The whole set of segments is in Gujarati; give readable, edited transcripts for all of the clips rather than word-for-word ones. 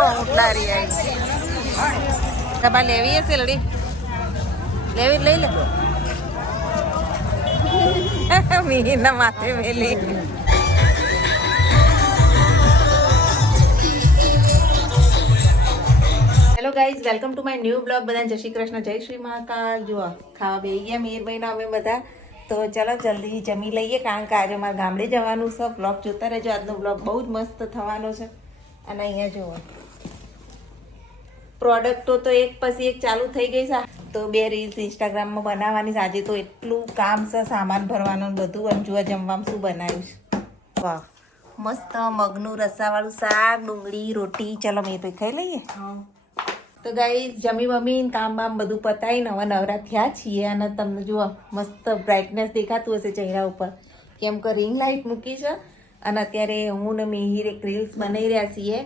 ઊંટલારી આવી તમારે લેવી હશે લડી લેવી લઈ લે મીના માથે મેલી hello guys welcome to my new blog બધાને જય શ્રી કૃષ્ણ જય શ્રી મહાકાલ જો ખાવા બેસી ગયા મીરભાઈના અમે બધા તો ચલો જલ્દી જમી લઈએ કારણ કે આજે મારે ગામડે જવાનું છે બ્લોગ જોતા રહેજો આજનો બ્લોગ બહુ જ મસ્ત થવાનો છે અને અહીંયા જુઓ પ્રોડક્ટો તો એક પછી એક ચાલુ થઈ ગઈ છે તો બે રીલ્સ ઇન્સ્ટાગ્રામમાં બનાવવાની છે આજે તો એટલું કામ છે સામાન ભરવાનું બધું અને જોવા જમવામાં શું બનાવ્યું છે વાહ મસ્ત મગનું રસાવાળું શાક ડુંગળી રોટી ચલો મીરભાઈ ખાઈ લઈએ તો ગાઈસ જમી બમીને કામ બામ બધું પતાવીને હવે નવરા થયા છીએ અને તમને જુઓ મસ્ત બ્રાઇટનેસ દેખાતું હશે ચહેરા ઉપર કેમ કે રિંગ લાઇટ મૂકી છે અને અત્યારે હું ને મિહિર એક રીલ્સ બનાવી રહ્યા છીએ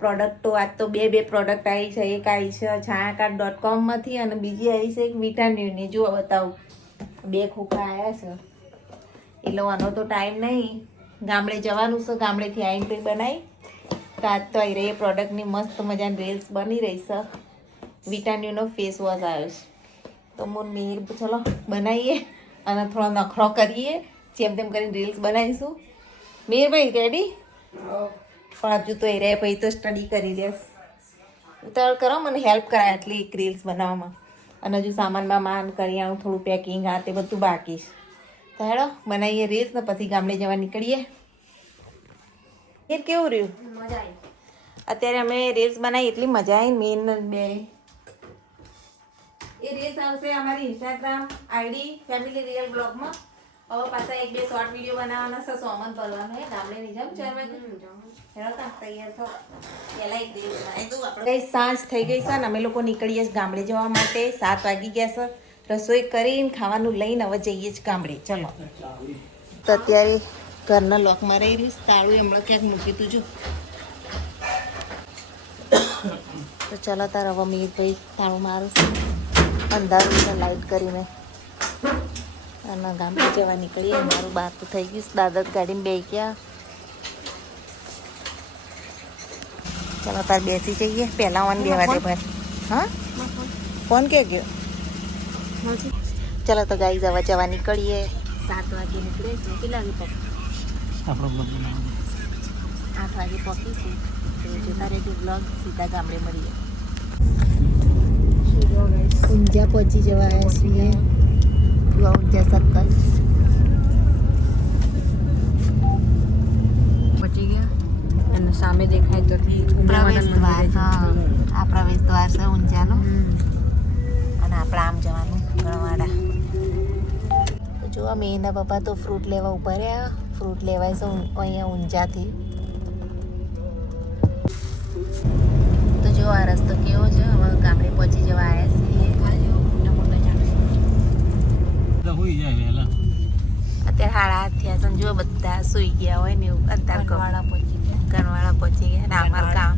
પ્રોડક્ટો આજ તો બે પ્રોડક્ટ આવી છે એક આવી છે છાયાકાર્ડ.com અને બીજી આવી છે એક વિટામિનની જુઓ બતાવું બે ખોખા આવ્યા છે એટલે આનો તો ટાઈમ નહીં ગામડે જવાનું છે ગામડેથી આવીને કંઈ બનાવી તો આજ તો આવી રહી પ્રોડક્ટની મસ્ત મજાની રીલ્સ બની રહી છે વિટામિનનો ફેસ વોશ આવ્યો છે તો હું મિહિર ચલો બનાવીએ અને થોડો નખરો કરીએ જેમ તેમ કરીને રીલ્સ બનાવીશું મિહિરભાઈ રેડી પણ હજુ તો એ રહે પછી તો સ્ટડી કરી લેશ ઉતાવળ કરો મને હેલ્પ કરાય આટલી એક રીલ્સ બનાવવામાં અને હજુ સામાનમાં માન કરી આવું થોડું પેકિંગ આ તે બધું બાકી છે તો હેડો બનાવીએ રીલ્સ ને પછી ગામડે જવા નીકળીએ એ કેવું રહ્યું મજા આવી અત્યારે અમે રીલ્સ બનાવી એટલી મજા આવી મેન બે એ રીલ્સ આવશે અમારી ઇન્સ્ટાગ્રામ આઈડી ફેમિલી રિયલ બ્લોગમાં હવે પાછા એક બે શોર્ટ વિડીયો બનાવવાના છે સોમન ભરવાનો હે ગામડે ની જેમ 4 વાગે હેડો કા તૈયાર થો પહેલા એક રીલ્સ બનાવી દઉં આપણે સાંજ થઈ ગઈ છે ને અમે લોકો નીકળીએ છીએ ગામડે જવા માટે 7 વાગી ગયા છે રસોઈ કરીને ખાવાનું લઈને હવે જઈએ છીએ ગામડે ચલો તો અત્યારે ઘરના લોકમાં રહી રહ્યું તાળું હમણાં ક્યાંક મૂકી તું જો તો ચાલો તાર હવે મીરભાઈ તાળું મારું અંધારું લાઈટ કરીને અને ગામડે જવા નીકળીએ મારું બહાર તો થઈ ગયું દાદા ગાડીમાં બે ગયા ચાલો તાર બેસી જઈએ પહેલાં ઓન બેવા દે ભાઈ હા ફોન કે ગયો ચાલો તો ગાઈ જવા નીકળીએ 7 વાગે નીકળે છે કેટલા વાગે પગ 8 વાગે પહોંચીશું તો જોતા રહેજો બ્લોગ સીધા ગામડે મળીએ ઊંઝા પહોંચી જવા આવ્યા છીએ ઊંઝા 27 પહોંચી ગયા અને સામે દેખાય તો પ્રવેશ દ્વાર હા આ પ્રવેશ દ્વાર છે ઊંઝાનો અને આપણે આમ જવાનું ગણવાડા તો જો અમે એના પપ્પા તો ફ્રૂટ લેવા ઉભા રહ્યા ફ્રૂટ લેવાય છે અહીંયા ઊંઝાથી તો જો આ રસ્તો કેવો છે હવે ગામડે પહોંચી જવા આવ્યા છીએ અત્યારે 8:30 થયા છે જો બધા સુઈ ગયા હોય ને એવું અત્યારે કનવાળા પહોંચી ગયા ને અમારું કામ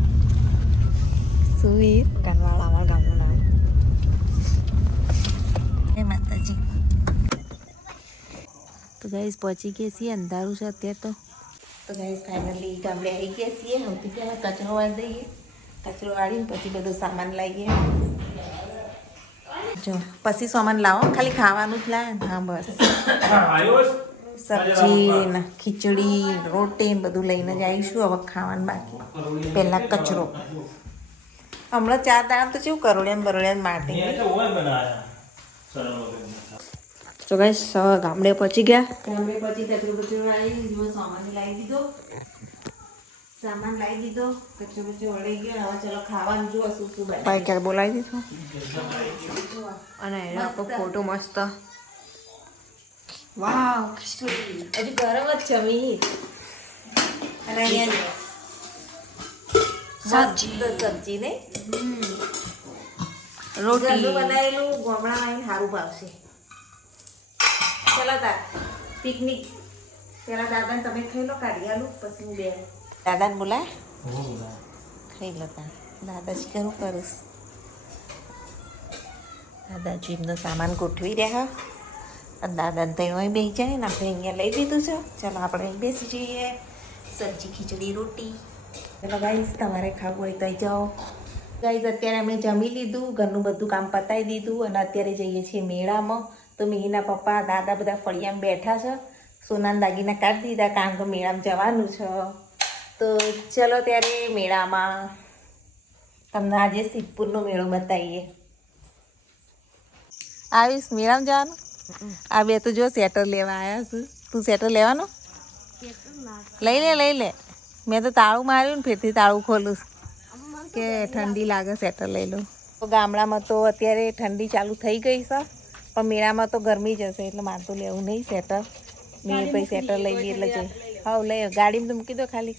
સુઈ કનવાળા અમારા ગામનું નામ હે માતાજી તો ગાઈસ પહોંચી ગયા છીએ અંધારું છે અત્યારે તો ગાઈસ ફાઇનલી ગામડે આવી ગયા છીએ સૌથી પહેલાં કચરો વાળી દઈએ કચરો વાળીને પછી બધો સામાન લાવીએ જો પછી સામાન લાવો ખાલી ખાવાનું જ લાવે હા બસ સબ્જી ને ખીચડી રોટી બધું લઈને જ આવીશું હવે ખાવાનું બાકી પહેલાં કચરો હમણાં 4 દાડા તો કેવું કરોડિયાને બરોડિયાને માટી તો ગાઈસ ગામડે પહોંચી ગયા ગામડે પછી કચરો બચરો આવી જો સામાન લાવી દીધો કચરો બચરો વળી ગયો હવે ચલો ખાવાનું જો શું શું બનાવે ભાઈ ક્યારે બોલાવી દીધું અને એનો ફોટો મસ્ત વાવ હજુ ગરમ જ છે મી અને અહીંયા સબ્જી ને રોટી બનાવેલું ગોમડા આવીને સારું ભાવશે ચલો તાર પિકનિક પેલા દાદાને તમે ખાઈ લો કાઢી આલું પછી હું બે દાદાને બોલાય ખાઈ લો તાર દાદાજી કરું કરું દાદાજી એમનો સામાન ગોઠવી રહ્યા અને દાદાને ત્યાં અહીં બેસી જાય ને આપણે અહીંયા લઈ લીધું છે ચાલો આપણે અહીં બેસી જઈએ સબ્જી ખીચડી રોટી ચલો ગાઈસ, તમારે ખાવું હોય તો આવી જાઓ. ગાઈસ, અત્યારે અમે જમી લીધું, ઘરનું બધું કામ પતાવી દીધું અને અત્યારે જઈએ છીએ મેળામાં. તો મિહિના પપ્પા દાદા બધા ફળિયામાં બેઠા છે. સોનાના દાગીના કાઢી દીધા કારણ કે મેળામાં જવાનું છે. તો ચલો ત્યારે મેળામાં તમને આજે સિદ્ધપુરનો મેળો બતાવીએ. આવીશ મેળામાં જવાનું? આ બે તો જો સ્વેટર લેવા આવ્યા છું. તું સ્વેટર લેવાનો? લઈ લે. મેં તો તાળું માર્યું ને ફેરથી તાળું ખોલું કે ઠંડી લાગે, સ્વેટર લઈ લઉં. તો ગામડામાં તો અત્યારે ઠંડી ચાલુ થઈ ગઈ છે, પણ મેળામાં તો ગરમી જ હશે એટલે મારે તો લેવું નહીં સ્વેટર. મેં પછી સ્વેટર લઈ લઈએ એટલે જઈ. હા લઈ ગાડીમાં તો મૂકી દો ખાલી.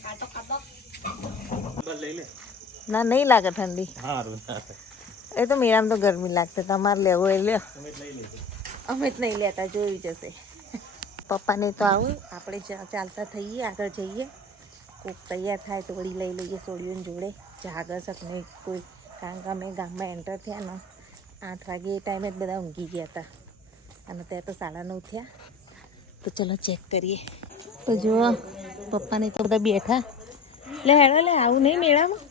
ના નહીં લાગે ઠંડી. એ તો મેળામાં તો ગરમી લાગશે. તમારે લેવું એ લ્યો. અમે જ નહીં લેતા, જોયું જશે. પપ્પાને તો આવું, આપણે ચાલતા થઈએ, આગળ જઈએ. કોક તૈયાર થાય તો વળી લઈ લઈએ સોડીઓની જોડે. જાગર શક નહીં કોઈ, કારણ કે અમે ગામમાં એન્ટર થયા ને 8 વાગે એ ટાઈમે જ બધા ઊંઘી ગયા હતા અને ત્યાં તો 9:30 થયા. તો ચલો ચેક કરીએ. તો જુઓ પપ્પાને તો બધા બેઠા. લે હેડો લે, આવું નહીં મેળામાં.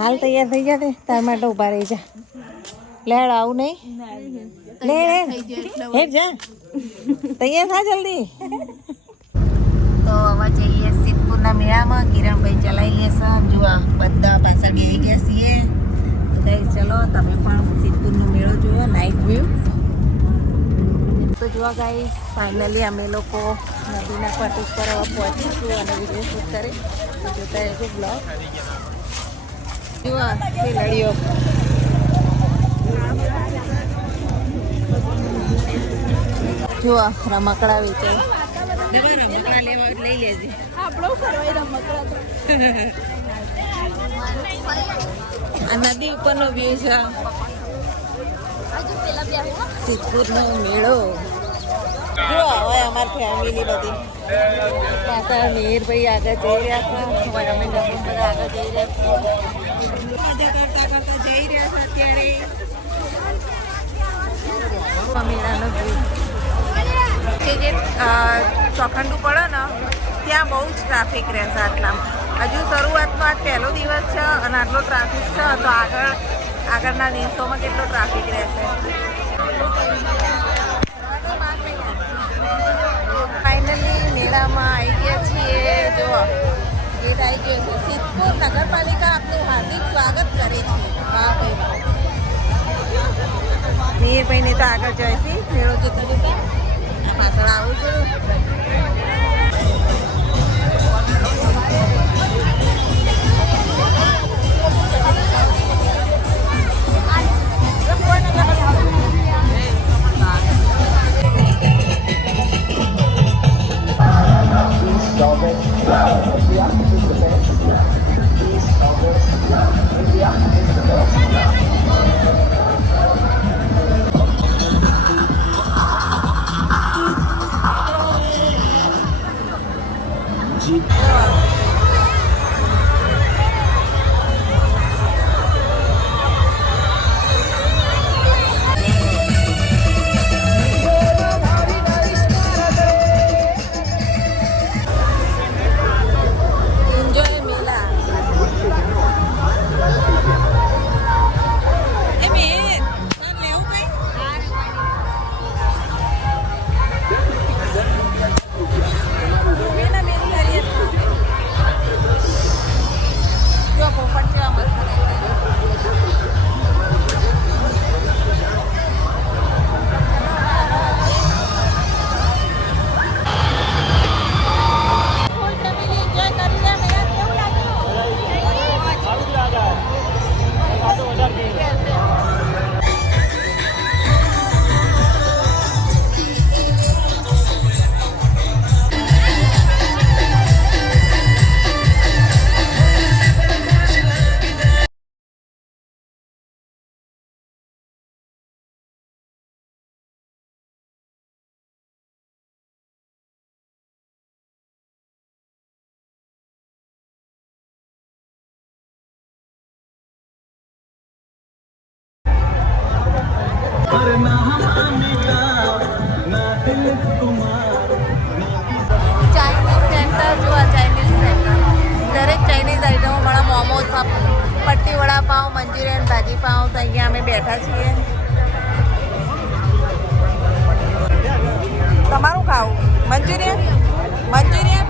હાલ તૈયાર થઈ જાય તાર માટે ઉભા રહી જા. લેડ આવું નહીં. લે હેડ જા, તૈયાર થા જલ્દી. તો હવે જઈએ સિદ્ધપુરના મેળામાં. કિરણભાઈ ચલાવી લેશે. જુઓ બધા પાછળ બેસી ગયા છીએ. તો કઈ ચલો તમે પણ સિદ્ધપુરનો મેળો જુઓ, નાઇટ વ્યૂ. તો જુઓ ગાઈસ, ફાઇનલી અમે લોકો નદીના પટ ઉપર હવે પહોંચીશું અને વિડીયો શૂટ કરી. તો જોતા રહેજો બ્લોગ. જુઓ ખેલાડીઓ. જુઓ રમકડા વેચે. રમકડા લેવા લઈ લેજે. આ નદી ઉપરનો વ્યૂ છે સિદ્ધપુરનો મેળો. જો હવે અમારી ફેમિલી બધી પાછળ મેહરભાઈ આગળ જઈ રહ્યા છે. હવે અમે નવીન બધા આગળ જઈ રહ્યા છીએ. મજા કરતા જઈ રહ્યા છે અત્યારે મેળાનો વ્યૂ. કે જે ચોખંડું પડે ને ત્યાં બહુ જ ટ્રાફિક રહેશે આટલામાં. હજુ શરૂઆતનો આજ પહેલો દિવસ છે અને આટલો ટ્રાફિક છે, તો આગળના દિવસોમાં કેટલો ટ્રાફિક રહેશે. ફાઇનલી મેળામાં આવી ગયા છીએ. જો ગેટ આવી ગયો છે. સિદ્ધપુર નગરપાલિકા આપનું હાર્દિક સ્વાગત કરે છે. વાહ ભાઈ વાહ. મેહરભાઈને તો આગળ જાય છે મેળો જોતા જોતા. પાછળ આવું છું. ચાઇનીઝ સેન્ટર જો, ચાઇનીઝ સેન્ટર દરેક ચાઇનીઝ આઈટમો મળે. મોમોસ, પટ્ટી વડાપાવ, મંચુરિયન, ભાજી પાવ. તો અહીંયા અમે બેઠા છીએ. તમારું ખાવું મંચુરિયન? મંચુરિયન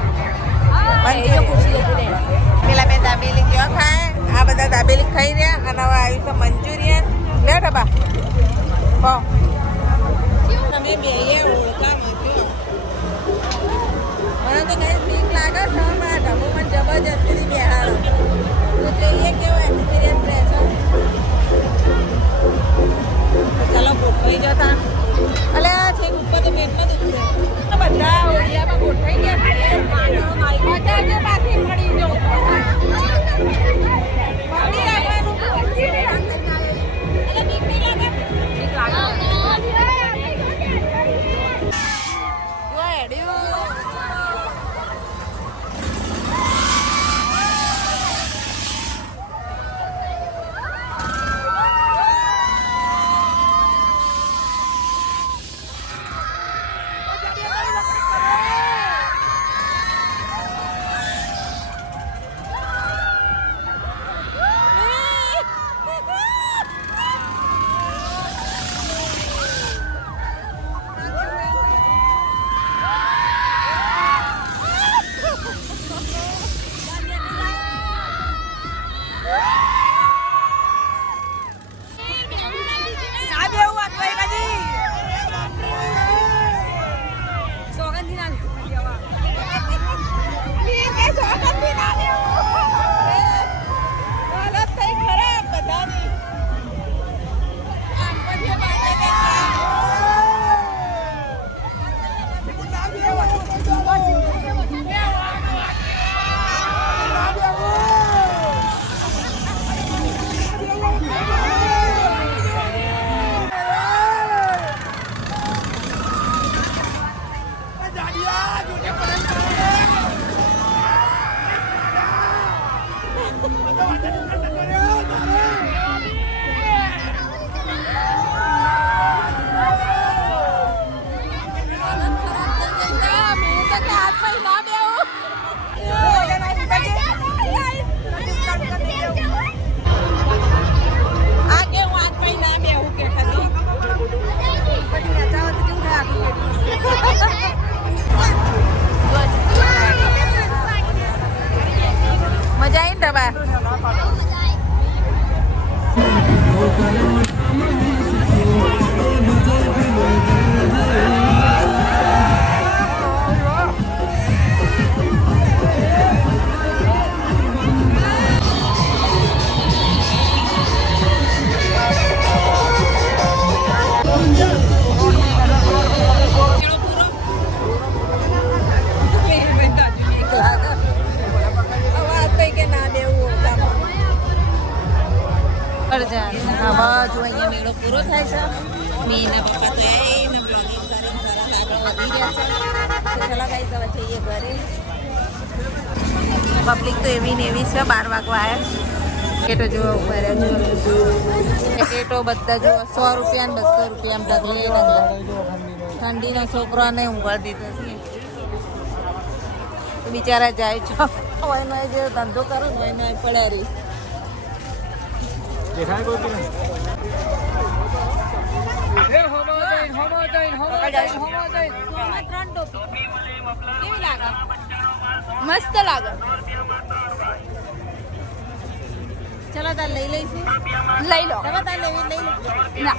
પેલા મેં દાબેલી કેવા ખાય, આ બધા દાબેલી ખાઈ રહ્યા. અને હવે આવ્યું છે મંચુરિયન. લે ડબ્બા ભાવ તમે બે ઓળખા મૂક્યો. મને તો કઈ ઠીક લાગે છે. મારા ઢબો મને જબરજસ્તીથી બેહાડો. તો જોઈએ કેવો એક્સપિરિયન્સ રહેશે. ચાલો ગોઠવાઈ જતા. અલે આ છે ઉપર તો પેટમાં દુખશે. બધા ઓળિયામાં ગોઠવાઈ ગયા છે. બધા જે પાછી મળી જો મળી આવવાનું. એટલે બીક નહીં લાગે? બીક લાગે. મજા આવી ને દવા? આવા જો અહીંયા મેળો પૂરો થાય છે. મીના પપ્પા તો એને બ્લોગિંગ કરીને તરત આગળ વધી રહ્યા છે. તો ચલો ગાઈસ હવે જઈએ ઘરે. પબ્લિક તો એવી ને એવી છે. 12 વાગવા આવ્યા. ટિકિટો જોવા ઉભા રહ્યા છે. ટિકિટો બધા જો 100 રૂપિયા ને 200 રૂપિયા ઢગલે ઠંડીનો છોકરાને ઊંઘાડી દીધો છે. બિચારા જાય છે. હોય નો જે ધંધો કરો ને હોય નો પડ્યા રહી. દેખાય કોઈ નહીં. મસ્ત લાગે. ચલો તાર લઈ લઈશું. લઈ લો તમે તાર લેવી લઈ લો. ના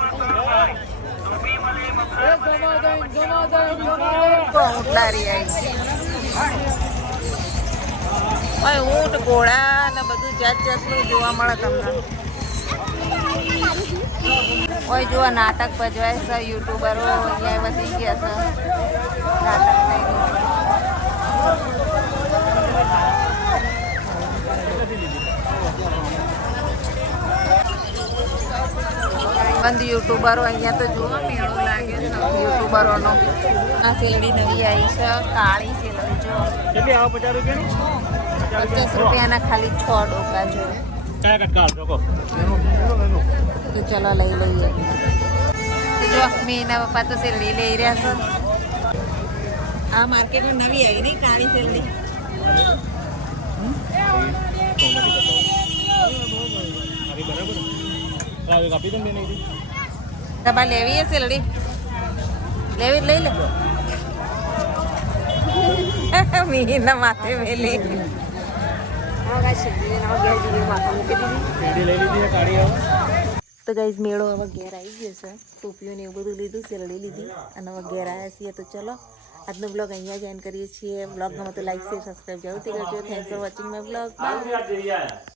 ઊંટ ઘોડા ને બધું જાત જાતનું જોવા મળે તમને. કોઈ જો નાટક ભજવાય છે. યુટ્યુબરો અહીંયા વધી ગયા છે. નાટક થઈ ગયું. બંધ યુટ્યુબરો અહીંયા તો જુઓ મેળો લાગે છે યુટ્યુબરોનો. આ શેરડી નવી આવી છે. કાળી શેરડી જો કેટલી આવો 50 રૂપિયાની? 50 રૂપિયાના ખાલી 6 ડોકા જો. કયા કટકા આપો? તો ચલો લઈ લઈએ. તો જો મીના પપ્પા તો શેરડી લઈ રહ્યા છે. આ માર્કેટમાં નવી આવી નહીં કાળી શેરડી. બરાબર કાપી દઉં બેન અહીંથી? તમારે લેવી હશે લડી લેવી જ લઈ લે મીના માથે મેલી હા ગાઈસ શેરડીને નાવ ઘેર જઈને માથા મૂકી દીધી. શેરડી લઈ લીધી છે કાઢી હવે. તો ગાઈઝ મેળો હવે ઘેર આવી ગયો છે ટોપીઓ ને એવું બધું લીધું શેરડી લીધી અને હવે ઘેર આવ્યા છીએ તો ચલો આજનો બ્લોગ અહીંયા જ એન્ડ કરીએ છીએ બ્લોગ ગમે તો લાઈક શેર સબસ્ક્રાઈબ જરૂરથી કરજો thanks for watching my blog by.